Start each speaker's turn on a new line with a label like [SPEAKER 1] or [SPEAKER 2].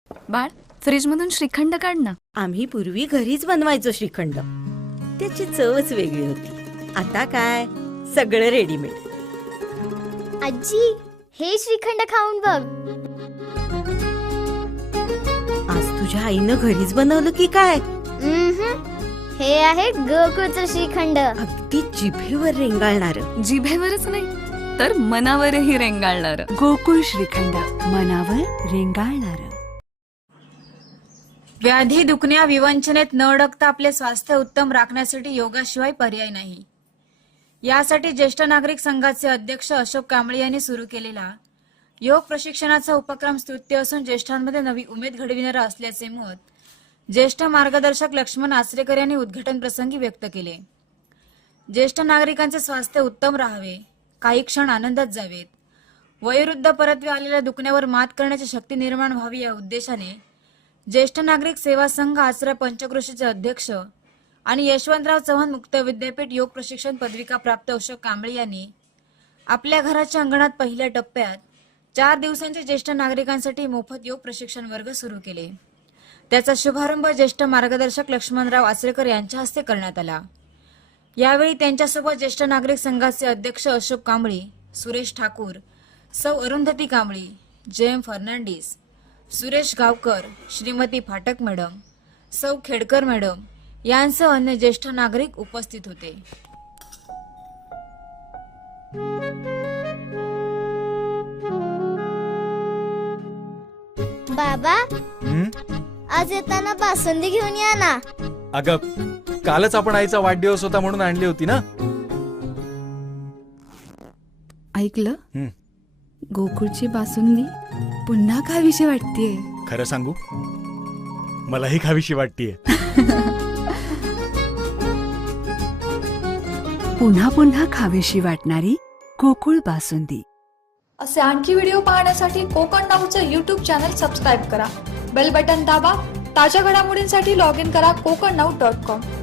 [SPEAKER 1] बाळ, फ्रीजमधून श्रीखंड काढ ना.
[SPEAKER 2] आम्ही पूर्वी घरीच बनवायचो श्रीखंड. त्याची चवच वेगळी होती. आता काय सगळं रेडीमेड.
[SPEAKER 3] आजी, हे श्रीखंड खाऊन बघ.
[SPEAKER 2] आज तुझ्या आईनं घरीच बनवलं की काय?
[SPEAKER 3] हे आहे गोकुळचं श्रीखंड.
[SPEAKER 2] अगदी जिभेवर रेंगाळणार.
[SPEAKER 1] जिभेवरच नाही तर मनावरही रेंगाळणार.
[SPEAKER 4] गोकुळ श्रीखंड, मनावर रेंगाळणार.
[SPEAKER 5] व्याधी, दुखण्या, विवंचनेत न अडकता आपले स्वास्थ्य उत्तम राखण्यासाठी योगाशिवाय पर्याय नाही. यासाठी ज्येष्ठ नागरिक संघाचे अध्यक्ष अशोक कांबळे यांनी सुरू केलेला योग प्रशिक्षणाचा उपक्रम स्तुत्य असून ज्येष्ठांमध्ये नवी उमेद घडविणारा असल्याचे मत ज्येष्ठ मार्गदर्शक लक्ष्मण आचरेकर यांनी उद्घाटन प्रसंगी व्यक्त केले. ज्येष्ठ नागरिकांचे स्वास्थ्य उत्तम राहावे, काही क्षण आनंदात जावेत, वयोवृद्ध परत्वे आलेल्या दुखण्यावर मात करण्याची शक्ती निर्माण व्हावी या उद्देशाने ज्येष्ठ नागरिक सेवा संघ आचरा पंचक्रोशीचे अध्यक्ष आणि यशवंतराव चव्हाण मुक्त विद्यापीठ योग प्रशिक्षण पदविका प्राप्त अशोक कांबळे यांनी आपल्या घराच्या अंगणात पहिल्या टप्प्यात 4 दिवसांचे ज्येष्ठ नागरिकांसाठी मोफत योग प्रशिक्षण वर्ग सुरू केले. त्याचा शुभारंभ ज्येष्ठ मार्गदर्शक लक्ष्मणराव आचरेकर यांच्या हस्ते करण्यात आला. यावेळी त्यांच्यासोबत ज्येष्ठ नागरिक संघाचे अध्यक्ष अशोक कांबळे, सुरेश ठाकूर, सौ अरुंधती कांबळे, जयम फर्नांडिस, सुरेश गावकर, श्रीमती फाटक मॅडम, सौ खेडकर मॅडम यांसह अन्य ज्येष्ठ नागरिक उपस्थित होते.
[SPEAKER 3] बाबा, आज येताना बासुंदी घेऊन या ना.
[SPEAKER 6] अगं, कालच आपण आईचा वाढदिवस होता म्हणून आणली होती ना.
[SPEAKER 4] ऐकलं? गोकुळची बासुंदी पुन्हा खावीशी वाटतेय.
[SPEAKER 6] खरं सांगू, मलाही खावीशी वाटतीये.
[SPEAKER 4] पुन्हा पुन्हा खावीशी वाटणारी गोकुळ बासुंदी.
[SPEAKER 7] असे आणखी व्हिडिओ पाहण्यासाठी कोकण नाऊचं यूट्यूब चॅनल सबस्क्राईब करा. बेल बटन दाबा. ताज्या घडामोडींसाठी लॉग इन करा kokarnaut.com.